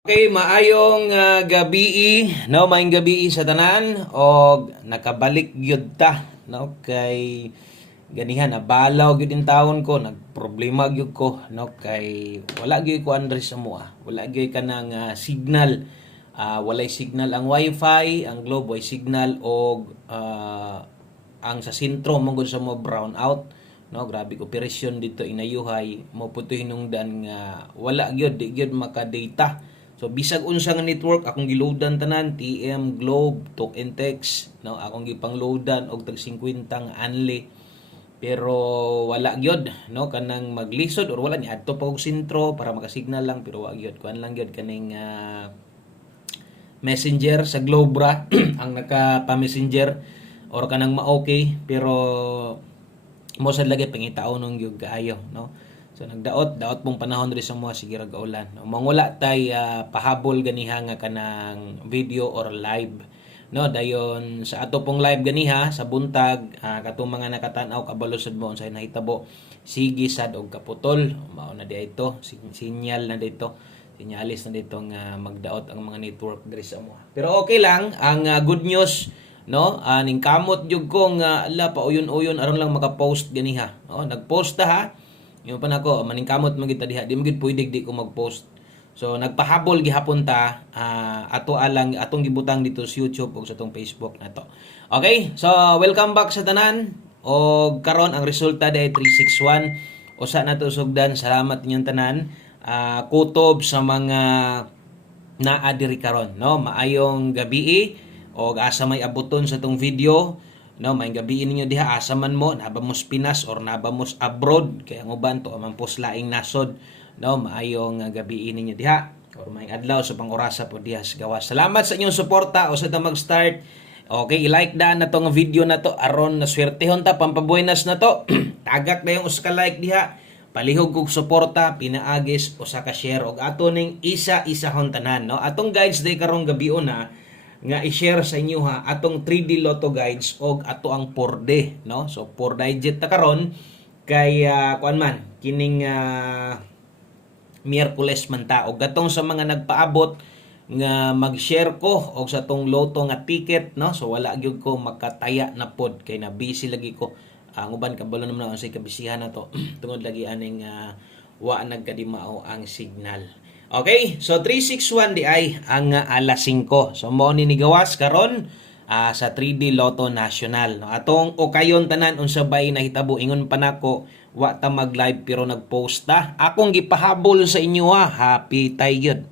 Okay, maayong gabi, no? Maayong gabi sa tanan o nakabalik gyud ta, no? Kay ganihan nabalaw gyud in taon ko, nagproblema gyud ko, no? Kay wala gyud ko andres sa mua. Wala gyud kanang signal. Walay signal ang wifi, ang globe way signal og ang sa sentro mong sa mo brown out, no? Grabe ko operasyon dito inayuhay mo puto hinungdan nga wala gyud di gyud maka data. So bisag unsa nga network akong giloadan tanan TM, Globe, Talk and Text, no? Akong gipangloadan og tag 50 nga anli. Pero wala gyud, no? Kanang maglisod or wala ni adto pa og sentro para makasignal lang pero wala gyud kuan lang gyud kaning messenger sa Globe ra ang naka-messenger or kanang ma-okay pero mo sad lagi pangitaon gyud kaayo, no? So daot pong panahon diri sa mga sige ra gaulan. Mangula tay pahabol ganiha nga kanang video or live. No, dayon sa ato pong live ganiha sa buntag katong mga nakatan-aw kabalo sad mo unsay nahitabo. Sige sad og kaputol, mao na di ito, sinyal na dito. Sinyalis na dito nga magdaot ang mga network diri sa mo. Pero okay lang ang good news, no? Ning kamot jud ko nga ala pa uyon-uyon aron lang maka-post ganiha. No, nag-post ta ha. Yung pa nako maningkamot man kita diha di mo gid pwede di ko mag-post. So nagpahabol gihapon ta ato alang atong gibutang dito sa YouTube ug sa atong Facebook nato. Okay? So welcome back sa tanan og karon ang resulta day 361 usa nato sugdan. Salamat ninyong tanan. Kutob sa mga naa diri karon, no? Maayong gabi og asa may abuton sa tong video. No, may gabi ninyo diha asa man mo nabamos Pinas or nabamos abroad kay ang uban to amang poslaing nasod, no? Maayong gabi ninyo diha or may adlaw sa pangorasa po diha sa gawas. Salamat sa inyong suporta o sa ta mag-start. Okay, i-like daan na tong video na to aron na swertehon ta pampabuenas na to. Tagak na yung uska like diha. Palihog kog suporta, pinaagis o sa ka-share og ato ning isa-isahon tanan, no? Atong guides day karong gabi na nga i-share sa inyo ha atong 3D Lotto guides og ato ang 4D, no? So 4 digit ta karon kay kuan man kining Miyerkules man ta og gatong sa mga nagpaabot nga mag-share ko og sa tong Lotto nga ticket, no? So wala gyud ko makataya na pod kay na busy lagi ko. Ang uban kabalo naman unsay kabisihan na to tungod lagi aning wa nagkadimao ang signal. Okay, so 361 di ay ang alas 5. So mo ni gawas karon sa 3D Lotto National. No? Atong okayon tanan unsa bay nahitabo ingon pa nako wa ta mag-live pero nag-post ta. Akong gipahabol sa inyo ha, happy tay gyud.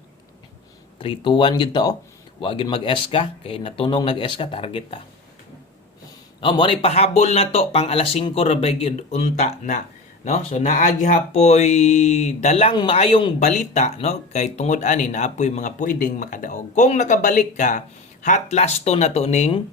321 gyud ta oh. Wa gyud mag-S ka kay natunong nag-S ka target ta. Mo ni pahabol na to pang alas 5 ra bay gyud unta na. No, so naagi hapoy dalang maayong balita, no, kay tungod ani naapoy mga pwedeng makadaog kung nakabalik ka. Hot last to na to ning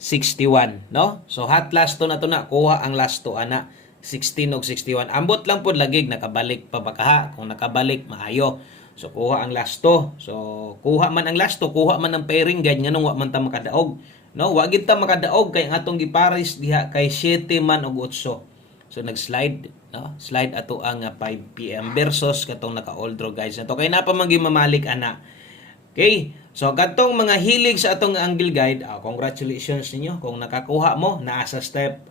61, no? So hot last to na to na kuha ang last to ana 16 og 61. Ambot lang pud lagig nakabalik pa ba ka? Kung nakabalik maayo. So kuha ang last to. So kuha man ang last to, kuha man ang pairing guide nganong wa man ta makadaog, no? Wa gid ta makadaog kay ang atong gipares diha kay 7 man og 8. So nag-slide, no? Slide ato ang 5 PM versus katong naka-all draw guys. Nato kay napa man mamalik ana. Okay? So katong mga hilig sa atong angle guide, congratulations ninyo kung nakakuha mo naa sa step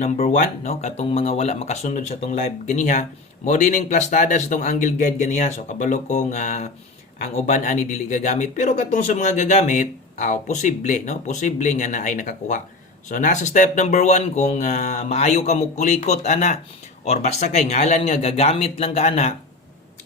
number 1, no? Katong mga wala makasunod sa atong live ganiha, mo dining plastada sa atong angle guide ganiha. So kabalo kong ang uban ani dili gagamit pero katong sa mga gagamit, posible, no? Posible nga na ay nakakuha. So nasa step number 1 kung maayo ka mo kulikot ana or basta kay ngalan nga gagamit lang ka ana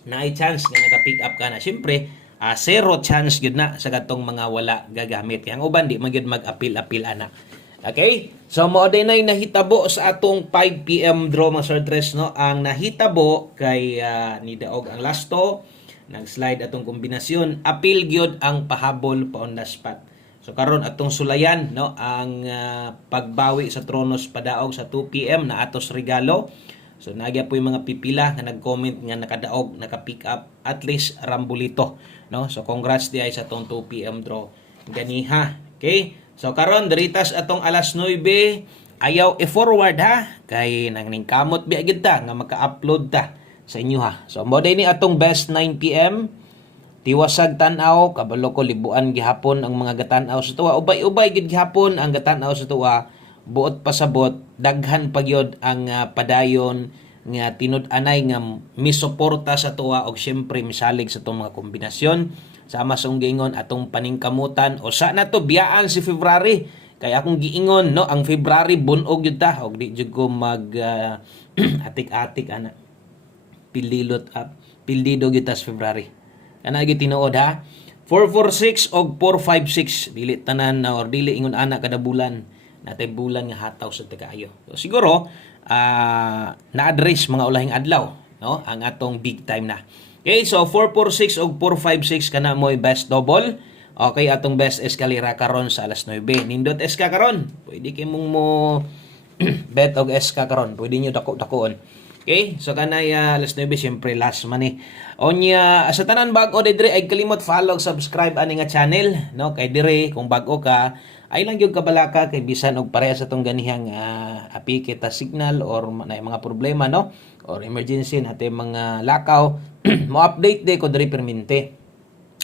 na ay chance nga naka-pick up ka na. Syempre, zero chance gyud na sa katong mga wala gagamit. Kaya ang uban di magyud mag-apil-apil ana. Okay? So mao day nay nahitabo sa atong 5 PM draw mga sortres, no? Ang nahitabo kay ni daog ang lasto, nag-slide atong kombinasyon, apil gyud ang pahabol pa on the spot. So karon atong sulayan, no, ang pagbawi sa Tronos padaog sa 2 PM na atos regalo. So nagya po yung mga pipila nga nag-comment nga nakadaog, naka-pick up at least rambulito, no. So congrats di ay sa atong 2 PM draw ganiha. Okay? So karon diritas atong alas 9 ayaw i-forward ha kay nang kamot biya gid ta nga maka-upload ta sa inyo ha. So mo day ni atong best 9 PM tiwasag tan-aw, kabalo ko libuan gihapon ang mga gatan-aw sa tuwa. Ubay-ubay gid gihapon ang gatan-aw sa tuwa. Buot pasabot, daghan pagyod ang padayon nga tinud-anay nga misuporta sa tuwa og syempre misalig sa itong mga kombinasyon. Sama sa giingon atong paningkamutan o sa na to biyaan si February. Kaya akong giingon no, ang February bunog gyud ta og di jud ko mag atik-atik ana. Pildido gyud ta sa February. Kana gyud tinuod ha. 446 og 456 dili tanan na or dili ingon ana kada bulan. Natay bulan nga hataw sa tikaayo. So, siguro na-address mga ulahing adlaw no ang atong big time na. Okay, so 446 og 456 kana mo'y best double. Okay, atong best escalera karon sa alas 9. Nindot SK karon. Pwede kay mong mo bet og SK karon. Pwede niyo dako-dakoon. Okay, so kanay alas 9 syempre last man ni. Onya sa tanan bag-o dire ay kalimot follow, subscribe ani nga channel no kay dire kung bag-o ka ay lang yung kabalaka kay bisan og pareha sa tong ganihang apike ta signal or na mga problema no or emergency natin mga lakaw mo update de ko diri permente.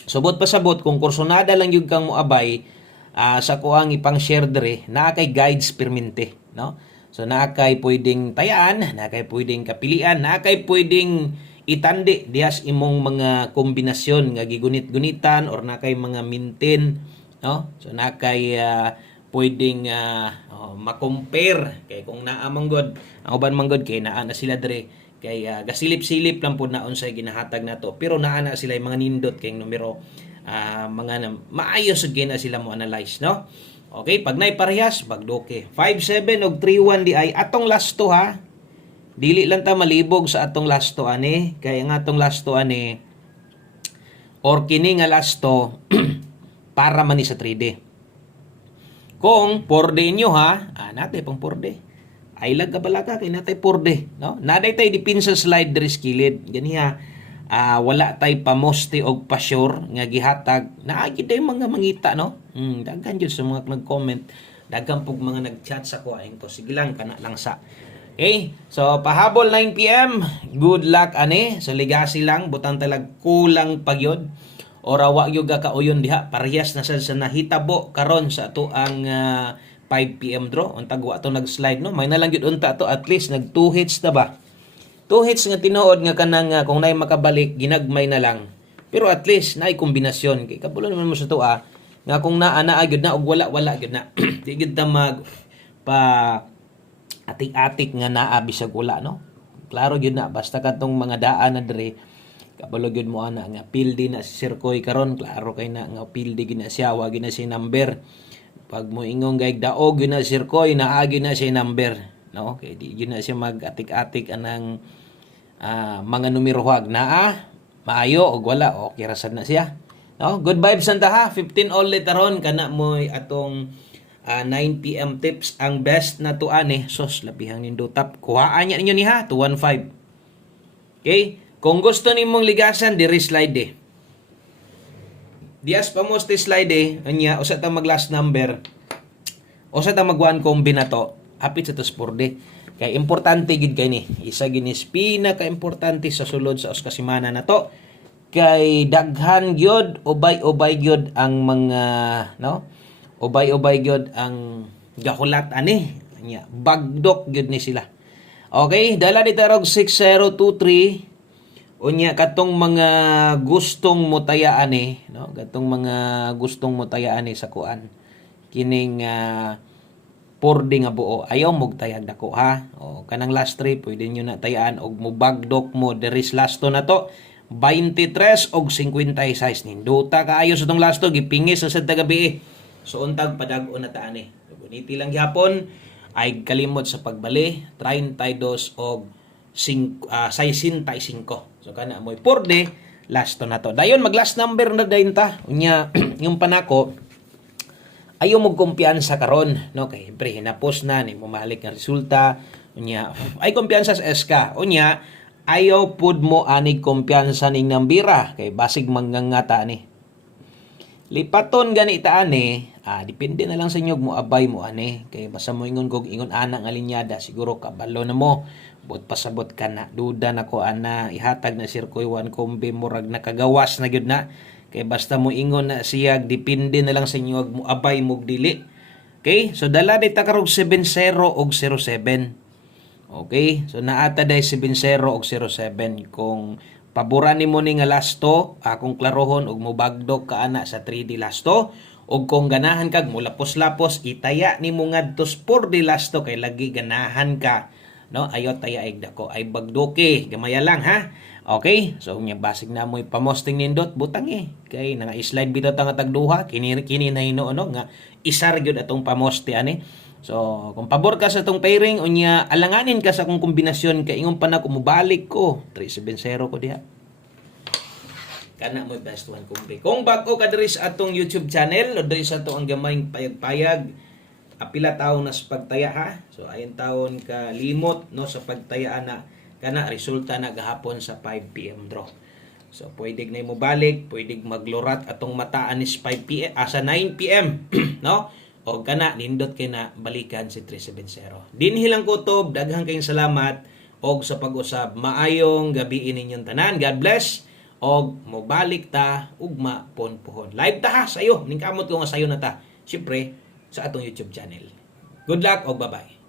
Subot pasabot kung kursonada lang yung kang moabay sa kuang ipang share diri naa kay guides permente no. So naa kay pwedeng tayaan, naa kay pwedeng kapilian, naa kay pwedeng itandi dias imong mga kombinasyon nga gigunit-gunitan or naa kay mga mintin no. So na kay pwedeng ma-compare kay kung naa manggod ang uban manggod kay naa na sila dire kay gasilip-silip lang pud naon sa ginahatag nato pero naa na sila mga nindot kay numero mga maayos gyud na sila mo analyze no. Okay, pag nay parehas bagdoke 57 og 31 di ay atong last to ha. Dili lang ta malibog sa atong last to ani kay ang atong last to ani or kini nga last to para man ni sa 3D. Kung 4D nyo ha, natay pang 4D. Ay lag kabalaka kay natay 4D, no? Naday tay dipinsa slide diri skilid. Ganiha, wala tay pamoste og pa-sure nga gihatag. Naagi tay mga mangita, no? Daghan jud sa mga nag-comment, daghan pug mga nag-chat sa ko ayon ko. Sige lang kana lang sa. Okay, so pahabol 9 PM. Good luck ani. So ligasi lang butang talag kulang pagyod. Ora wa gyud ka kauyon diha parehas na sa nahitabo karon sa ato ang 5 PM draw untag wa to nag-slide no may na lang gyud unta to at least nag 2 hits na ba 2 hits nga tinuod nga kanang kung nay makabalik ginagmay na lang pero at least nay kombinasyon kay kabulo naman mo sa to nga kung naa gyud na og wala gyud na di gyud ta mag pa atik-atik nga naa bisag wala no klaro gyud na basta kadtong mga daan na dire kabalo gyud mo ana nga pildi na si Sir Koy karon klaro kay na nga pildi gina siya wa gina si number pag mo ingong gayg daog gyud na si Sir Koy naagi na si number no kay di gyud na siya mag-atik-atik anang mga numero hag naa maayo og wala okay ra sad na siya no good vibes santa ha 15 all letaron kana mo atong 9 PM tips ang best na to ani sos labihang nindotap kuhaan niya ninyo ni ha 215 okay. Kung gusto nimong ligasan, diri slide eh. Dias pa mo slide anya, usa ta mag last number, usa ta mag one combi na to, hapit sa tos 4D. Kaya importante gid kay ni. Isa ginis pinaka-importante sa sulod sa oskasimana na to. Kay daghan gyud, ubay-ubay gyud ang mga, no? Ubay-ubay gyud ang gahulat ani. Anya, bagdok gyud ni sila. Okay, dala di tarog 6023. Unya katong mga gustong motayaan no? Katong mga gustong motayaan sa kuan. Kining 4D nga buo. Ayaw mog tayag dako ha. O kanang last 3 pwede nyo na tayaan og mobagdok mo deris last to na to. 23 og 56 ninduta kaayo sa tong last to gipingis sa gabi. So untag padag-o na ta ani. Buniti lang gyapon ay kalimot sa pagbali 32 og 65. So kana moy 4D last to na to. Dayon mag last number na dayon ta. Unya yung panako ayaw mo kumpiyansa karon no kay pre hinapos na ni mamalik nga resulta. Unya ay kumpiyansa sa SK. Unya ayaw pud mo ani kumpiyansa ning nambira kay basig manggangata ni. Lipaton ganita ani Depende na lang sa inyo mo abay mo ani kay basta mo ingon kog ingon ana nga linyada siguro kabalo na mo but pasabot ka na duda na ko ana ihatag na sir ko iwan kombe murag nakagawas na gyud na kay basta mo ingon na siya depende na lang sa inyo mo abay mo dili. Okay, so dala dita karog 70 og 07. Okay, so naata day 70 og 07 kung paboran nimo ni nga lasto akong klarohon og mobagdok ka ana sa 3D lasto. Og kung ganahan kag mulapos-lapos itaya nimo ngadto 4D lasto kay lagi ganahan ka no ayo taya dako ay bagdoke gamaya lang ha. Okay, so nya basig na mo ipamosting nindot butang kay nga slide bitaw ta nga tagduha kini na hinuon nga isar gyud atong pamoste ani. So kung pabor ka sa tong pairing unya alanganin ka sa kung kombinasyon kay ingon pa na kumubalik ko 370 ko diha. Kana mo best one kumbi. Kung bag-o ka diri sa atong YouTube channel o diri sa ato ang gamayng payag-payag, apila taon na sa pagtaya ha. So ayon taon ka limot no sa pagtaya na kana resulta na gahapon sa 5 PM draw. So pwede na mo balik, pwede maglurat atong mataan is 5 PM sa 9 PM no. O kana nindot kay na balikan si 370. Dinhi lang kutob, daghang kayong salamat og sa pag-usab. Maayong gabi ninyong tanan. God bless. Og mobalik ta ugma pon-pohon. Live ta ha sayo. Ning kamot ko nga sayo na ta. Syempre sa atong YouTube channel. Good luck og bye-bye.